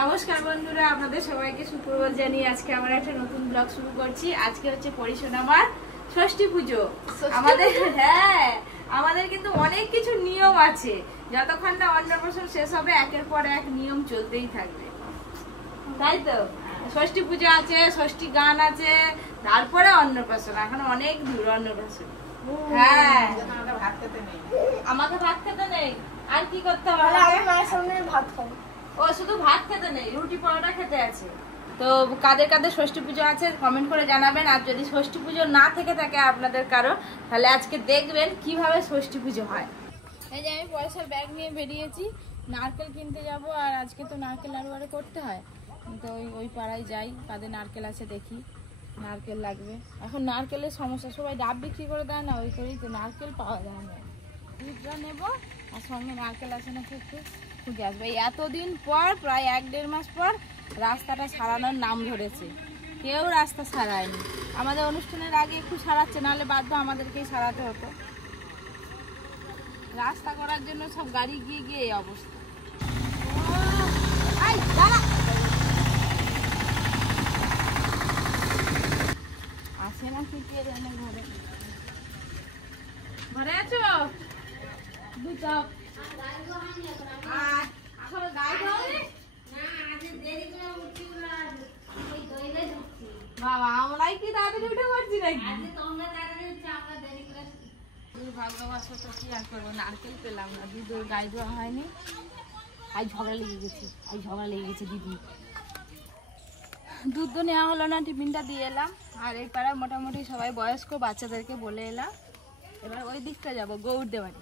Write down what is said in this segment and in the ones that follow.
নমস্কার বন্ধুরা, আপনাদের সবাইকে সুপ্রভাত জানিয়ে আজকে আমরা একটা নতুন ব্লগ শুরু করছি। আজকে হচ্ছে পরিসোনামার ষষ্ঠী পুজো। আমাদের কিন্তু অনেক কিছু নিয়ম আছে, যতক্ষণ না অন্নপ্রাশন শেষ হবে একের পর এক নিয়ম চলতেই থাকবে, তাই তো। ষষ্ঠী পুজো আছে, ষষ্ঠী গান আছে, তারপরে অন্নপ্রাশন। এখন অনেক দূর অন্নপ্রাশন। হ্যাঁ, আমাকে ভাত খেতে নেই, আর কি করতে হবে? ভাত খাবো। ও শুধু ভাত খেতে নেই, রুটি পরোটা খেতে আছে। তো কাদের কাদের ষষ্ঠী পুজো আছে কমেন্ট করে জানাবেন। আর যদি ষষ্ঠী পুজো না থেকে থাকে আপনাদের কারো, তাহলে আজকে দেখবেন কিভাবে ষষ্ঠী পুজো হয়। এই যে আমি পয়সার ব্যাগ নিয়ে বেরিয়েছি, নারকেল কিনতে যাব। আর আজকে তো নারকেল নাড়ু করতে হয়, তো ওই পাড়ায় যাই, কাদের নারকেল আছে দেখি। নারকেল লাগবে, এখন নারকেলের সমস্যা, সবাই ডাব বিক্রি করে দেয় না, ওই করেই তো নারকেল পাওয়া যায় না। দুধটা নেবো, আর সঙ্গে নারকেল আছে নাকি একটু খুঁজে আসবো। এই এতদিন পর, প্রায় 1-1.5 মাস পর রাস্তাটা সারানোর নাম ধরেছে। কেউ রাস্তা সারায়নি। আমাদের অনুষ্ঠানের আগে একটু সারাচ্ছে, নাহলে বাধ্য আমাদেরকেই সারাতে হতো। রাস্তা করার জন্য সব গাড়ি গিয়ে গিয়ে এই অবস্থা। আসে না কি কে জানে ঘরে। ঘরে আছো? বাবা, আমরাই কি তাড়াতাড়ি উঠে পড়ছি নাকি? ভাগ্যবাসো তো কি আর করবো, নারকেল পেলাম না, দুধের গায়ে দেওয়া হয়নি। আজ ঝগড়া লেগে গেছে দিদি। দুধ তো নেওয়া হলো না, টিফিনটা দিয়ে এলাম। আর এই পাড়ায় মোটামুটি সবাই বয়স্ক, বাচ্চাদেরকে বলে এলাম। এবার ওই দিকটা যাবো, গৌড় দেওয়ার।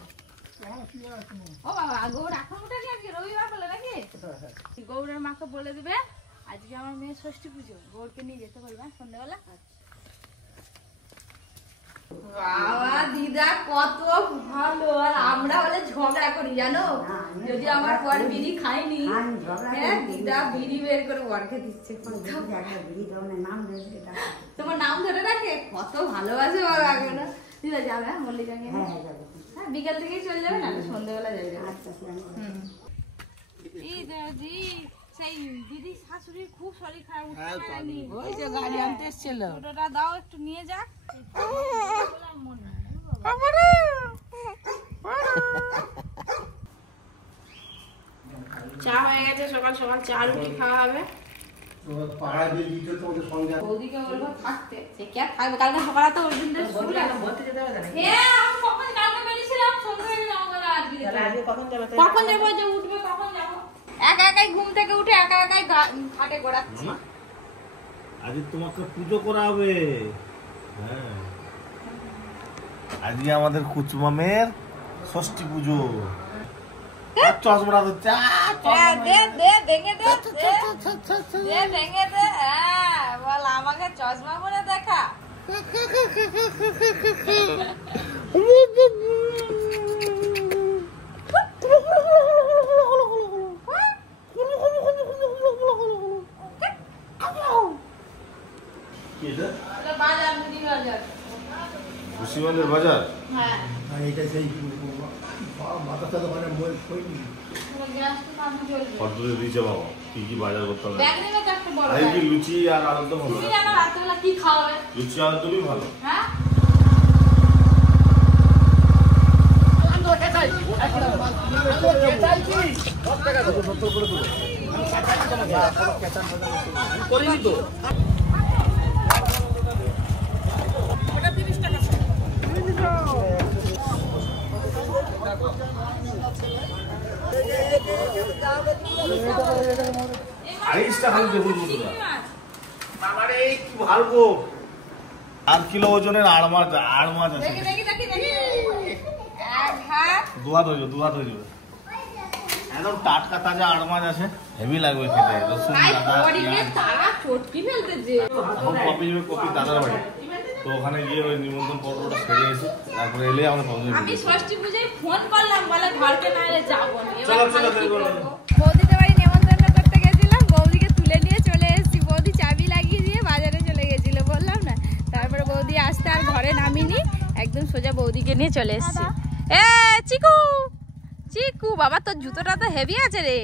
ও বাবা, গৌড় এখন উঠে নিয়ে আজকে রবিবার বলে নাকি? গৌড়ের মাকে বলে দিবে আজকে আমার মেয়ের ষষ্ঠী পুজো, গৌড়কে নিয়ে যেতে বলবে সন্ধ্যাবেলা। বাবা দিদা কত ভালো। আর আমরা হলে ঝগড়া করি জানো, যদি আমার বর বিড়ি খাইনি, দিদা বিড়ি বের করে বরকে দিচ্ছে। তোমার নাম ধরে রাখে, কত ভালোবাসে বাবা। এখন দিদা যাবে মল্লিকাকে? হ্যাঁ, বিকাল থেকেই চলে যাবে, না সন্ধ্যাবেলা যাবে। সেই দিদি শাশুড়ির খুব শরীর খারাপ, উঠতে পারেনি। ওই যে গাড়ি আনতে এসেছিল, ওটা দাও একটু নিয়ে যাক। চা হয়ে গেছে, সকাল সকাল চা রুটি খাওয়া হবে। বৌদিকে বলবো থাকতে, সে কে থাকবে? কালকে সকালে তো ওই দিন কখন যাবো, যে উঠবে কখন যাবো? একা একাই ঘুম থেকে উঠে একা একাই ঘাটে গড়াচ্ছি। আজকে তোমাকে পুজো করা হবে। হ্যাঁ, আজকে আমাদের কুচমামের ষষ্ঠী পুজো। চশমাটা তো ভেঙে দে। হ্যাঁ বল, আমাকে চশমা পরে দেখা। মুসিমানের বাজার। হ্যাঁ, এটা সেই মাথাটা মানে মই কইনি। পদ্মে দিয়েছে বাবা, কি কি বাজার করতে হবে? ব্যাগ নিয়ে তো একটা বড়। আই কি লুচি আর আলুদম হবে? তুমি জানো রাতবেলা কি খাওয়াবে? লুচি আর আলুদমই ভালো। হ্যাঁ, করিনি তো। আইসটা খালি দেখুন বাবারে, কি ভালো। 8 কিলো ওজনের আড় মাছ আছে। দু হাত হয়ে যাবে। একদম টাটকা তাজা আড় মাছ আছে, হেভি লাগবে খেতে। রসুন, আদা, কপি দাদার বাড়ি, তো ওখানে গিয়ে ওই নিমন্ত্রণ পত্রটা সেরে এসে তারপরে এলে আমরা আমি ষষ্ঠী পূজায় ফোন করলাম, বলে ঘরকে না এলে যাবো না। বৌদিদের বাড়ি নেমন্তন্ন করতে গেছিলাম, বৌদিকে তুলে নিয়ে চলে এসেছি। বৌদি চাবি লাগিয়ে দিয়ে বাজারে চলে গেছিল, বললাম না। তারপরে বৌদি আসতে আর ঘরে নামিনি, একদম সোজা বৌদিকে নিয়ে চলে এসেছি। এ চিকু, চিকু বাবা, তোর জুতোটা তো হেভি আছে রে।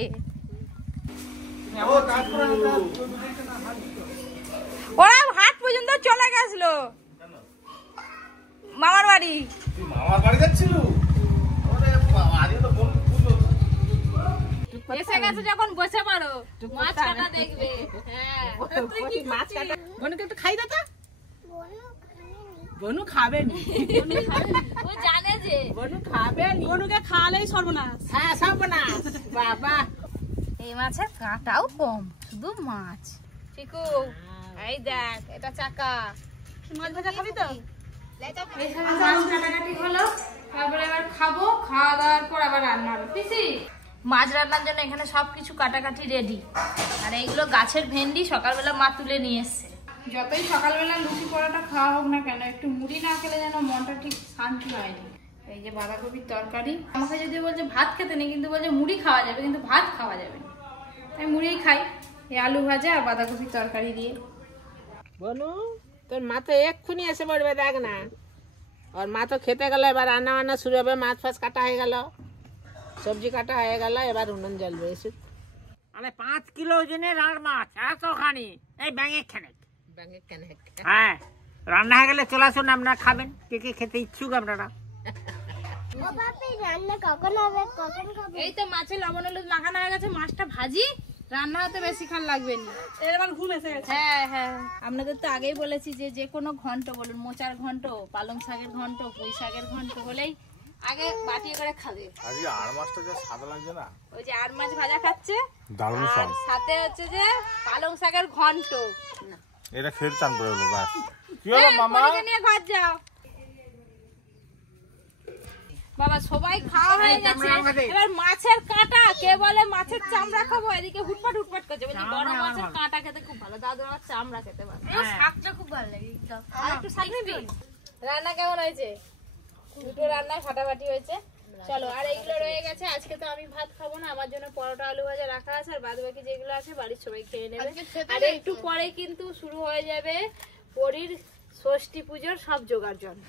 ওরা হাট পর্যন্ত চলে গেছিল মামার বাড়ি। মামার বাড়ি যাচ্ছিল? এসে গেছে যখন বসে পারো, মাছ কাটা দেখবে। হ্যাঁ মাছ কাটা বনুকে একটু খাই দাও। বনু খাবে নি, ও জানে যে বনু খাবে নি। বনুকে খাওয়ালেই সর্বনাশ। হ্যাঁ সর্বনাশ। বাবা এই মাছের কাঁটাও কম, শুধু মাছ। চিকু এই দেখ, এটা চাকা। মাছ ভাজা খাবি তো? মাছ কাটাকাটি হলো, তারপরে এবার খাবো। খাওয়া দাওয়ার পর আবার রান্না হবে। পিসি মাছ রান্নার জন্য এখানে সবকিছু কাটাকাটি রেডি। আর এইগুলো গাছের ভেন্ডি, সকালবেলা মা তুলে নিয়ে এসছে। যতই সকালবেলা লুচি পরোটা খাওয়া হোক না কেন, একটু মুড়ি না খেলে যেন মনটা ঠিক শান্তি হয়নি। এই যে বাঁধাকপির তরকারি। আমাকে যদি বলছে ভাত খেতে নেই, কিন্তু বলছে মুড়ি খাওয়া যাবে, কিন্তু ভাত খাওয়া যাবে না, তাই মুড়িই খাই। এই আলু ভাজা আর বাঁধাকপির তরকারি দিয়ে। বনু তোর মা তো এক্ষুনি এসে পড়বে, দেখ না। আর মা তো খেতে গেল, এবার রান্না বান্না শুরু হবে। মাছ ফাছ কাটা হয়ে গেল, সবজি কাটা হয়ে গেল, এবার উনুন জ্বলবে। এসে আরে 5 কিলো ওজনের আর মাছ এতখানি, এই ব্যাঙে খানে। ব্যাঙে কেন? হ্যাঁ, রান্না হয়ে গেলে চলে আসুন, আপনারা খাবেন। কে কে খেতে ইচ্ছুক আপনারা? এই তো মাছের লবণ হলুদ মাখানো হয়ে গেছে, মাছটা ভাজি। রান্না হতে বেশিক্ষণ লাগবে না। এবার ঘুম এসে গেছে। হ্যাঁ হ্যাঁ, আপনাদের তো আগেই বলেছি যে যে কোনো ঘন্ট বলুন, মোচার ঘন্ট, পালং শাকের ঘন্ট, পুঁই শাকের ঘন্ট হলেই আগে বাটিয়ে করে খাবে। আজকে আর মাছটা যা সাদা লাগছে না, ওই যে আর মাছ ভাজা খাচ্ছে, দারুণ আর স্বাদ। সাথে হচ্ছে যে পালং শাকের ঘন্ট। এটা খেয়ে চান করে হলো ব্যাস। কি হলো মামা? পরীকে নিয়ে ঘর যাও। বাবা সবাই খাওয়া হয়ে গেছে, এবার মাছের কাঁটা। কে বলে মাছের চামড়া খাবো, এদিকে হুটপাট হুটপাট করছে। বলছি বড় মাছের কাঁটা খেতে খুব ভালো, দাদু আমার চামড়া খেতে ভালো। শাকটা খুব ভালো লাগে। আর একটু শাক নিবি? রান্না কেমন হয়েছে? দুটো রান্নায় ফাটাফাটি হয়েছে। চলো, আর এইগুলো রয়ে গেছে। আজকে তো আমি ভাত খাবো না, আমার জন্য পরোটা আলু ভাজা রাখা আছে, আর বাদ বাকি যেগুলো আছে বাড়ির সবাই খেয়ে নেবে। আর একটু পরে কিন্তু শুরু হয়ে যাবে পরীর ষষ্ঠী পুজোর সব জোগাড় জন্য।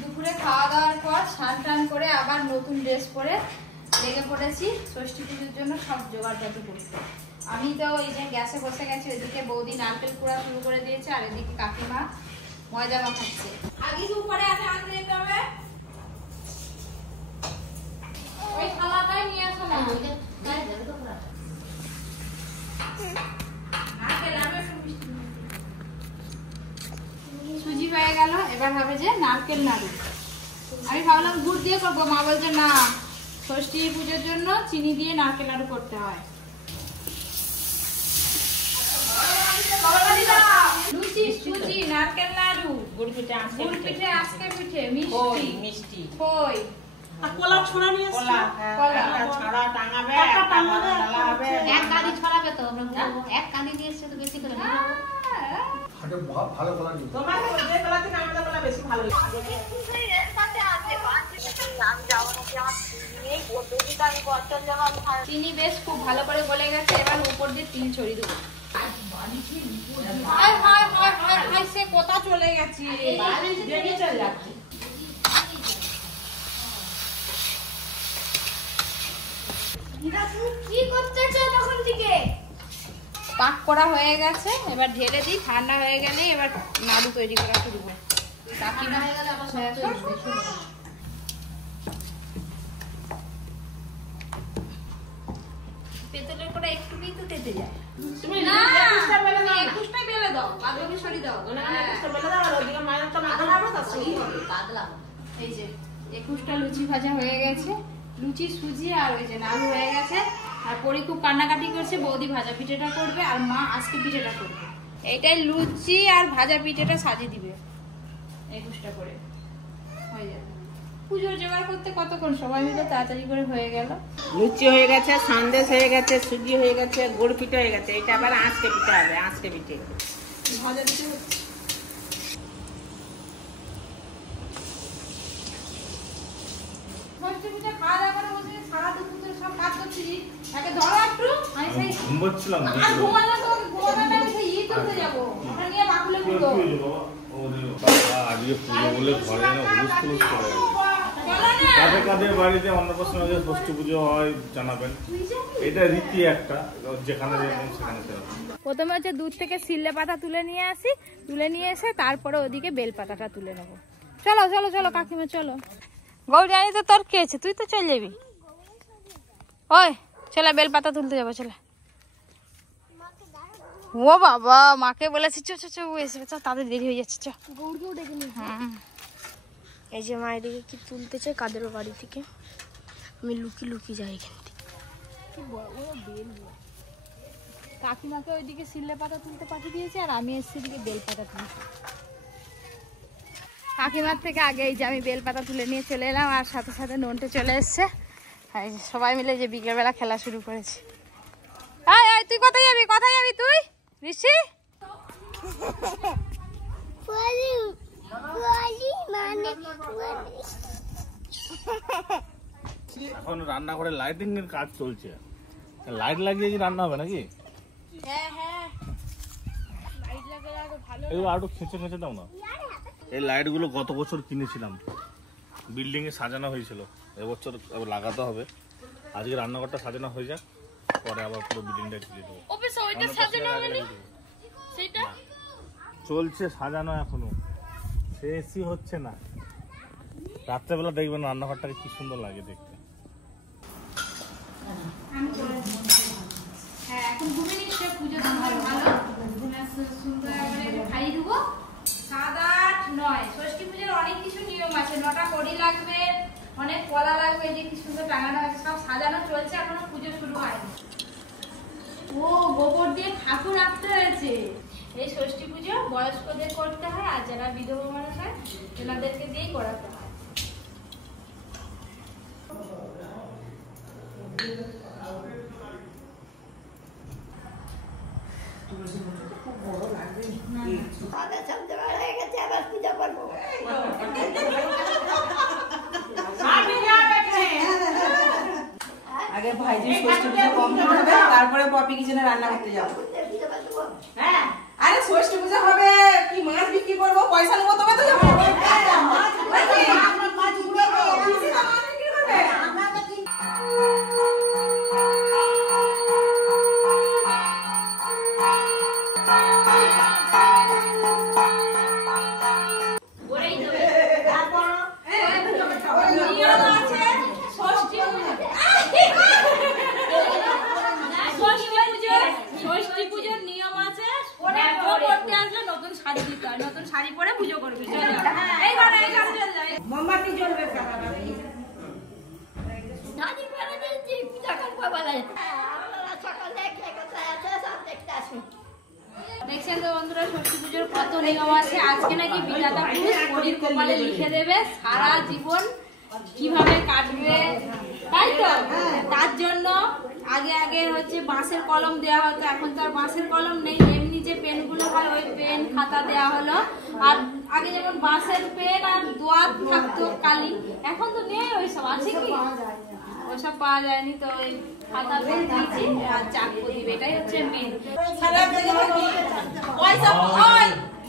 দুপুরে খাওয়া দাওয়ার পর স্নান টান করে আবার নতুন ড্রেস পরে লেগে পড়েছি ষষ্ঠী পুজোর জন্য সব জোগাড় যত করতে। আমি তো এই যে গ্যাসে বসে গেছি, এদিকে বৌদি নারকেল কুড়া শুরু করে দিয়েছে, আর এদিকে কাকিমা ময়দা মাখাচ্ছে। আগে উপরে আছে আনতে যেতে হবে। ওই থালাটাই নিয়ে আসো না। সুজি হয়ে গেল, এবার হবে যে নারকেল নাড়ু। আমি ভাবলাম গুড় দিয়ে করবো, মা বলছে না, ষষ্ঠী পুজোর জন্য চিনি দিয়ে নারকেল নাড়ু করতে হয়। লুচি, সুজি, নারকেল নাড়ু, গুড় পিঠে, আজকে পিঠে, মিষ্টি, খই, কলা ছড়া নিয়ে এসেছি। কলা ছড়া টাঙাবে, এক কাঁদি ছড়াবে তো, এক কাঁদি দিয়ে এসছে তো বেশি করে নিয়ে যাবো। ভালো কলা নিই। তোমার যে কলা থেকে আমাদের কলা বেশি ভালো লাগে। চিনি বেশ খুব ভালো করে গলে গেছে, এবার উপর দিয়ে তিল ছড়িয়ে দেবো। সে কোথা চলে গেছে, চলে যাচ্ছে। কি করতেছ তখন থেকে? পাক করা হয়ে গেছে, এবার ঢেলে দিই। ঠান্ডা হয়ে গেলে এবার নাড়ু তৈরি করা শুরু হয়। কাকিমা পেতলের করে একটু কিন্তু তেতে যায়। তুমি না, 21টা বেলে দাও না। 21টাই বেলে দাও, বাদবাকি সরিয়ে দাও। ওখানে 21টা বেলে দাও, আর ওদিকে মায়ের তো মাখানো হবে, তার সঙ্গে হবে। এই যে 21টা লুচি ভাজা হয়ে গেছে, লুচি, সুজি আর ওই যে নাড়ু হয়ে গেছে। আর পরি খুব কান্নাকাটি করছে, বৌদি ভাজা পিঠেটা করবে আর মা আজকে পিঠেটা করবে। এইটাই লুচি আর ভাজা পিঠেটা সাজিয়ে দিবে 21টা করে, হয়ে যাবে। পুজোর জোগাড় করতে কতক্ষণ সময় মিলে তাড়াতাড়ি করে হয়ে গেল। লুচি হয়ে গেছে, সন্দেশ হয়ে গেছে, সুজি হয়ে গেছে, গুড় পিঠে হয়ে গেছে। এটা আবার আঁচকে পিঠে হবে, আঁচকে পিঠে। ভাজা পিঠে হচ্ছে। ষষ্ঠী পুজো খাওয়া দাওয়া করে বসে সারা দুপুর ধরে সব কাজ করছি। একে ধরো একটু, আমি সেই ঘুমোচ্ছিলাম। আর ঘুমানো তো ঘুমানো না, আমি সেই করতে যাবো। ওটা নিয়ে বাকুলে ঘুরবো। আজকে পুজো বলে ঘরে না হুলুস ফুলুস করে গেছে। কাদের কাদের বাড়িতে অন্নপ্রাশন হলে ষষ্ঠী পুজো হয় জানাবেন। এটা রীতি একটা, যেখানে সেখানে। প্রথমে হচ্ছে দুধ থেকে সিল্লে পাতা তুলে নিয়ে আসি, তুলে নিয়ে এসে তারপরে ওদিকে বেল পাতাটা তুলে নেবো। চলো চলো চলো কাকিমা চলো। গৌর জানি তো তোর কি আছে, তুই তো চলে যাবি। ওই চলে বেল পাতা তুলতে যাবো চলে। ও বাবা মাকে বলেছি চো চো চো এসে তাদের দেরি হয়ে যাচ্ছে। চো গৌরকেও ডেকে নি। এই যে মা এদিকে কি তুলতেছে কাদের বাড়ি থেকে, আমি লুকি লুকি যাই এখান থেকে। কি বড় বড় বেল। কাকিমাকে ওইদিকে সিল্লে পাতা তুলতে পাঠিয়ে দিয়েছে আর আমি এসছি দিকে বেল পাতা তুলতে। কাকিমার থেকে আগে এই যে আমি বেল পাতা তুলে নিয়ে চলে এলাম আর সাথে সাথে নন্টে চলে এসছে। এই যে সবাই মিলে যে বিকেলবেলা খেলা শুরু করেছে। এই তুই কোথায় যাবি, কোথায় যাবি তুই ঋষি? এখন রান্নাঘরে লাইটিং এর কাজ চলছে, লাইট লাগিয়ে কি রান্না হবে নাকি? হ্যাঁ হ্যাঁ লাইট লাগালে আরো ভালো। এই আরো খেঁচে খেঁচে দাও না। এই লাইট গুলো গত বছর কিনেছিলাম, বিল্ডিং এ সাজানো হয়েছিল, এবছর লাগাতে হবে। আজকে রান্নাঘরটা সাজানো হয়ে যাক, পরে আবার পুরো বিল্ডিংটা ঢেলে দেবো। অফিসে ওইটা সাজানো হয়নি সেটা চলছে সাজানো এখনো, শেষই হচ্ছে না। রাত্রেবেলা দেখবেন রান্নাঘরটাকে কি সুন্দর লাগে দেখতে। হ্যাঁ এখন ঘুমে নিচ্ছে, পুজো তোমার ভালো সুন্দর করে খাইয়ে দেবো। 7, 8, 9 ষষ্ঠী পুজোর অনেক কিছু নিয়ম আছে। 9টা কড়ি লাগবে, অনেক কলা লাগবে, যে কি সুন্দর টাঙানো আছে, সব সাজানো চলছে, এখনো পুজো শুরু হয়নি। ও গোবর দিয়ে ঠাকুর রাখতে হয়েছে। এই ষষ্ঠী পুজো বয়স্কদের করতে হয় আর যারা বিধবা মানুষ হয় তেনাদেরকে দিয়েই করাতে হয়। আগে ভাইজি ষষ্ঠী পুজো কমপ্লিট হবে, তারপরে পপি কিচেনে রান্না করতে যাবো। হ্যাঁ আরে ষষ্ঠী পুজো হবে কি মাছ বিক্রি করবো, পয়সা নেবো তবে তো যাবো। ষষ্ঠী পুজোর নিয়ম আছে, করতে আসলে নতুন শাড়ি দিতে হয়, নতুন শাড়ি পরে পুজো করবে। এই ঘরে এই ঘরে চলে যাবে, মোমবাতি জ্বলবে। দেখছেন তো বন্ধুরা ষষ্ঠী পুজোর কত নিয়ম আছে। আজকে নাকি বিধাতা পুরুষ পরীর কপালে লিখে দেবে সারা জীবন কিভাবে কাটবে, তাই তো? তার জন্য আগে আগে হচ্ছে বাঁশের কলম দেওয়া হতো, এখন তো আর বাঁশের কলম নেই, এমনি যে পেনগুলো হয় ওই পেন খাতা দেওয়া হলো। আর আগে যেমন বাঁশের পেন আর দোয়াত থাকতো কালি, এখন তো নেই ওইসব, আছে কি? ওইসব পাওয়া যায়নি, তো ওই খাতা পেন দিয়েছি আর চাকু দিবে, এটাই হচ্ছে মেন।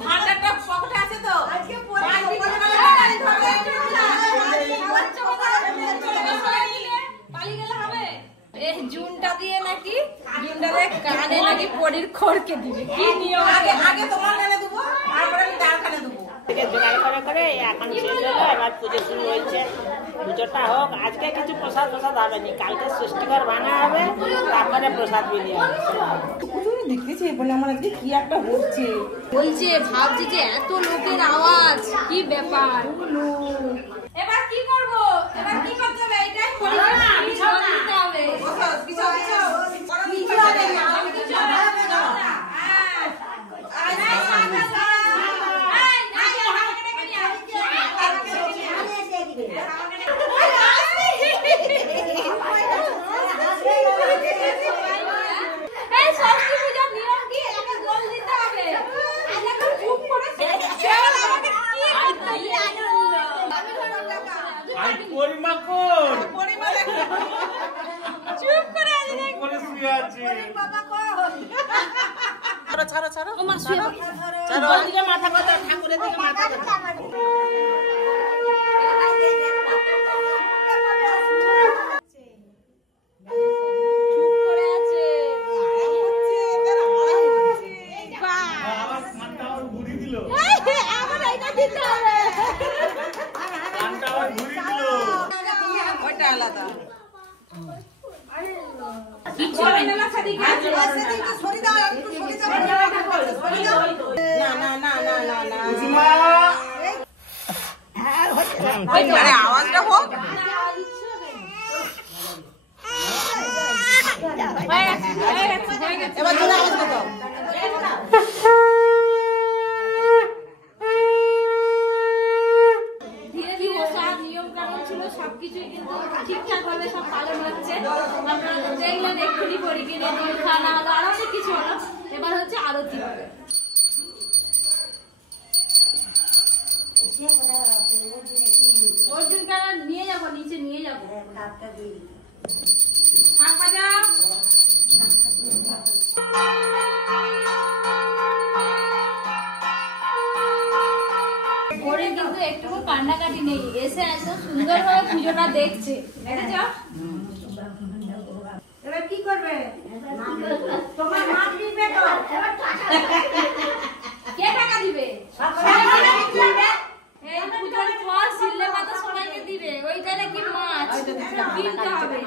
ভান্ডারটা পকেটে আছে তো, জুনটা দিয়ে নাকি কানে নাকি পরীর খড়কে দিবে, কি নিয়ম? আগে তোমার কানে দেবো, তারপরে আমি তার কানে দেবো। জোগাড় করে করে এখন শেষ হলো, এবার পুজো শুরু হয়েছে। পুজোটা হোক, আজকে কিছু প্রসাদ হবে না, কালকে ষষ্ঠীবার ভাঙা হবে, তারপরে প্রসাদ বিলিয়ে হবে। দেখতেছি বলে আমার আজকে কি একটা হচ্ছে, বলছে ভাবছি যে এত লোকের আওয়াজ, কি ব্যাপার? এবার কি করব, এবার কি করতে হবে? এইটাই করে দিতে হবে। মাথা কথা ঠাকুরের দিকে মাথা কথা। আলাদা। কিছু হবে না খালি গাছে সরি দাও একটু সরি দাও না না না না না না কুসুমা আরে আওয়াজটা হোক এবার জোরে আওয়াজ দাও ধীরে ধীরে সব নিয়ম কানুন ছিল সবকিছুই কিন্তু ঠিকঠাক ভাবে সব পালন হচ্ছে। আপনারা তো দেখলেন এক্ষুনি পরি কিনে দই খাওয়া হলো আর অনেক কিছু হলো। এবার হচ্ছে আরতি হবে। অর্জুন কারা নিয়ে যাবো নিচে নিয়ে যাবো শাক ভাজা ওরে কিন্তু একটুকু কান্নাকাটি নেই এসে একদম সুন্দরভাবে পুজোটা দেখছে দেখেছ এবার কি করবে তোমার মাছ দিবে তো কে টাকা দিবে এই পুজোর পর সিল্লে পাতা সবাইকে দিবে ওইটা নাকি মাছ কিনতে হবে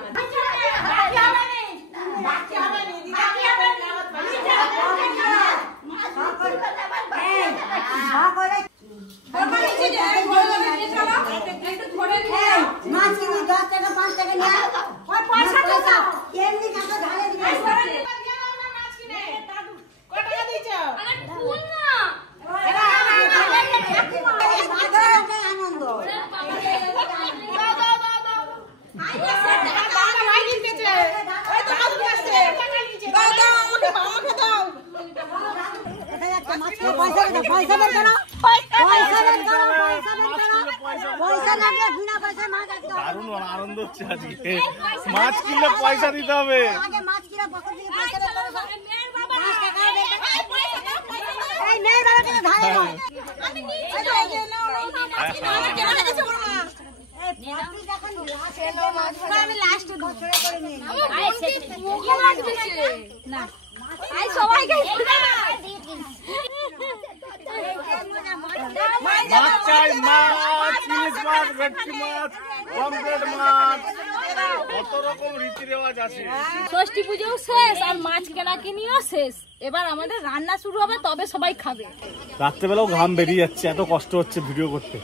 দারুণ আনন্দ হচ্ছে আজকে মাছ কিনলে পয়সা দিতে হবে মাছ চাই মাছ ইলিশ মাছ ভেটকি মাছ পমফ্রেট মাছ কত রকম রীতি রেওয়াজ আছে ষষ্ঠী পুজো শেষ আর মাছ কেনা কিনিও শেষ এবার আমাদের রান্না শুরু হবে তবে সবাই খাবে রাত্রেবেলাও ঘাম বেরিয়ে যাচ্ছে এত কষ্ট হচ্ছে ভিডিও করতে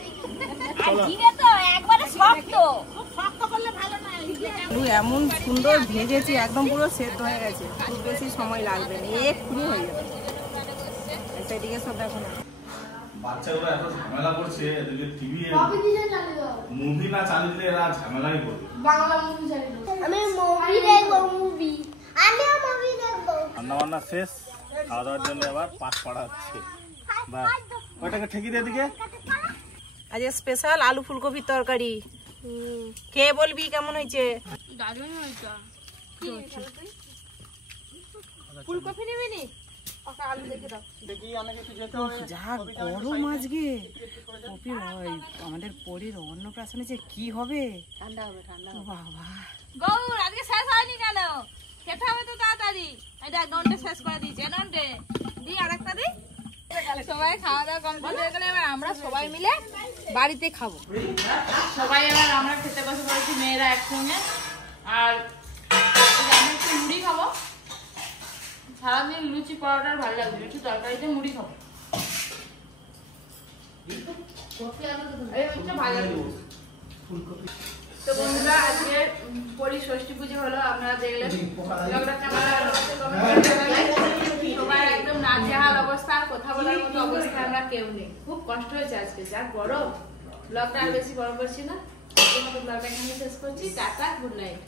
এমন সুন্দর ভেজেছি একদম পুরো সেদ্ধ হয়ে গেছে খুব বেশি সময় লাগবে না এক্ষুনি হয়ে যাবে সেদিকে সব দেখো না বাচ্চাগুলো এত ঝামেলা করছে এদেরকে টিভি মুভি না চালিয়ে দিলে এরা ঝামেলাই করবে বাংলা মুভি চালিয়ে আমি মুভি দেখবো মুভি আমিও মুভি দেখবো রান্না বান্না শেষ খাওয়া দাওয়ার জন্য আবার পাট পাড়া হচ্ছে বাহ ওইটাকে ঠেকি দিয়ে দিকে আজকে স্পেশাল আলু ফুলকপির তরকারি কে বলবি কেমন হয়েছে দারুণ হয়েছে ফুলকপি নিবি নি যা গরম আজকে কপি আমাদের পরীর অন্নপ্রাশনে যে কি হবে ঠান্ডা হবে ঠান্ডা বাবা গৌর আজকে শেষ হয়নি কেন খেতে হবে তো তাড়াতাড়ি এটা নন্টে শেষ করে দিয়েছে নন্টে দি আরেকটা দি সবাই খাওয়া দাওয়া কমপ্লিট হয়ে গেলে এবার আমরা সবাই মিলে বাড়িতে খাবো সবাই এবার আমরা খেতে বসে পড়েছি মেয়েরা একসঙ্গে আর আমি একটু মুড়ি খাবো সারাদিন লুচি পরোটার ভালো লাগবে একটু তরকারিতে মুড়ি খাবো তো বন্ধুরা আজকে পরি ষষ্ঠী পুজো হলো আপনারা দেখলেন সবাই একদম নাজেহাল অবস্থা কথা বলার মতো অবস্থা আমরা কেউ নেই খুব কষ্ট হয়েছে আজকে যা গরম ব্লগটা আর বেশি বড় করছি না ব্লগটা এখানে শেষ করছি টাটা গুড নাইট